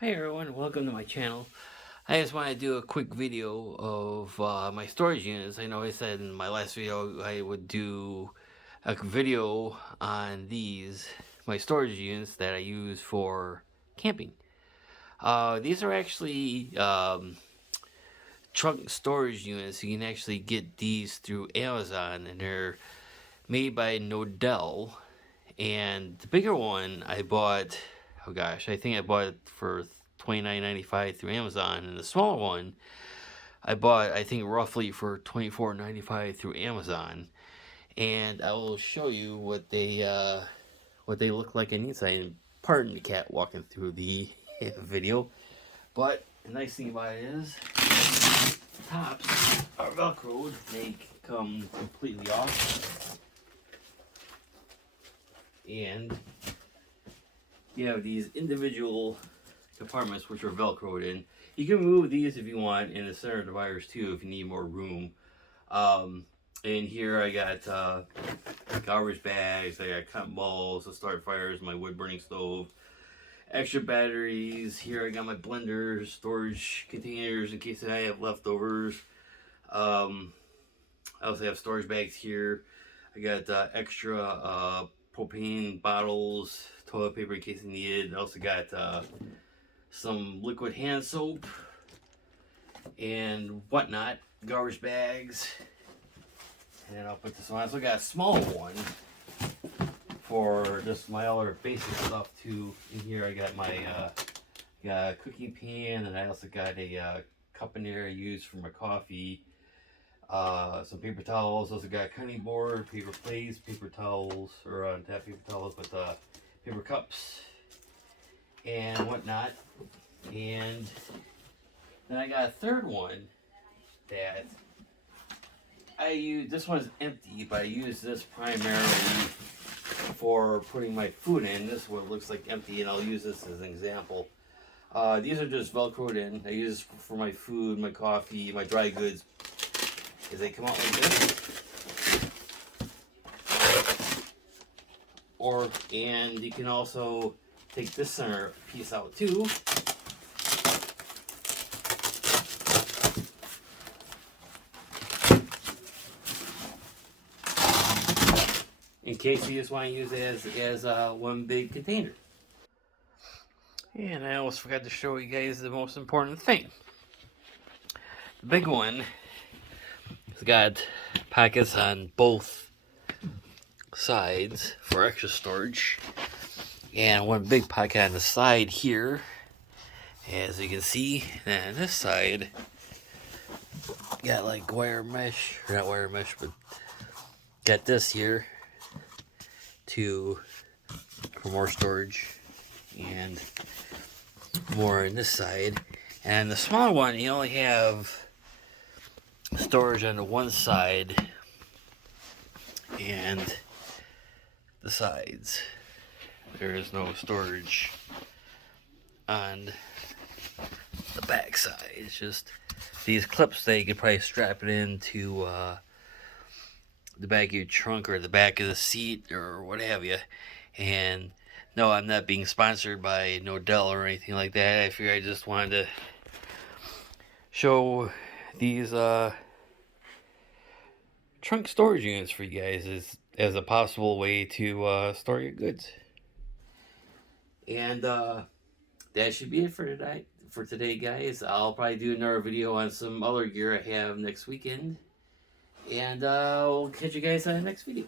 Hi everyone, welcome to my channel. I just want to do a quick video of my storage units. I know I said in my last video I would do a video on my storage units that I use for camping. These are actually trunk storage units. You can actually get these through Amazon, and they're made by Knodel. And the bigger one I bought, oh gosh, I think I bought it for $29.95 through Amazon, and the smaller one I bought, I think, roughly for $24.95 through Amazon. And I will show you what they look like on the inside. And pardon the cat walking through the video, but the nice thing about it is the tops are Velcroed. They come completely off, and you have these individual compartments which are Velcroed in. You can remove these if you want in the center dividers too if you need more room. And here I got garbage bags, I got cotton balls to start fires, my wood burning stove, extra batteries. Here I got my blenders, storage containers in case I have leftovers. I also have storage bags here. I got extra propane bottles, toilet paper in case I need it. I also got some liquid hand soap and whatnot, garbage bags. And I'll put this one. I also got a smaller one for just my other basic stuff too. In here I got my got a cooking pan, and I also got a cup in there I use for my coffee. Some paper towels. Also got a cutting board, paper plates, paper towels, or not paper towels, but paper cups and whatnot. And then I got a third one that I use. This one's empty, but I use this primarily for putting my food in. This one looks like empty, and I'll use this as an example. These are just Velcroed in. I use this for my food, my coffee, my dry goods. As they come out like this, and you can also take this center piece out too. In case you just want to use it as one big container. And I almost forgot to show you guys the most important thing. The big one has got pockets on both sides for extra storage, and one big pocket on the side here, as you can see. And this side got like wire mesh, or not wire mesh, but got this here for more storage, and more on this side. And the smaller one, you only have storage on the one side and the sides. There is no storage on the back side. It's just these clips that you could probably strap it into the back of your trunk or the back of the seat or what have you. And no, I'm not being sponsored by Knodel or anything like that. I figured I just wanted to show these trunk storage units for you guys as a possible way to store your goods. And that should be it for today, guys. I'll probably do another video on some other gear I have next weekend. And we'll catch you guys on the next video.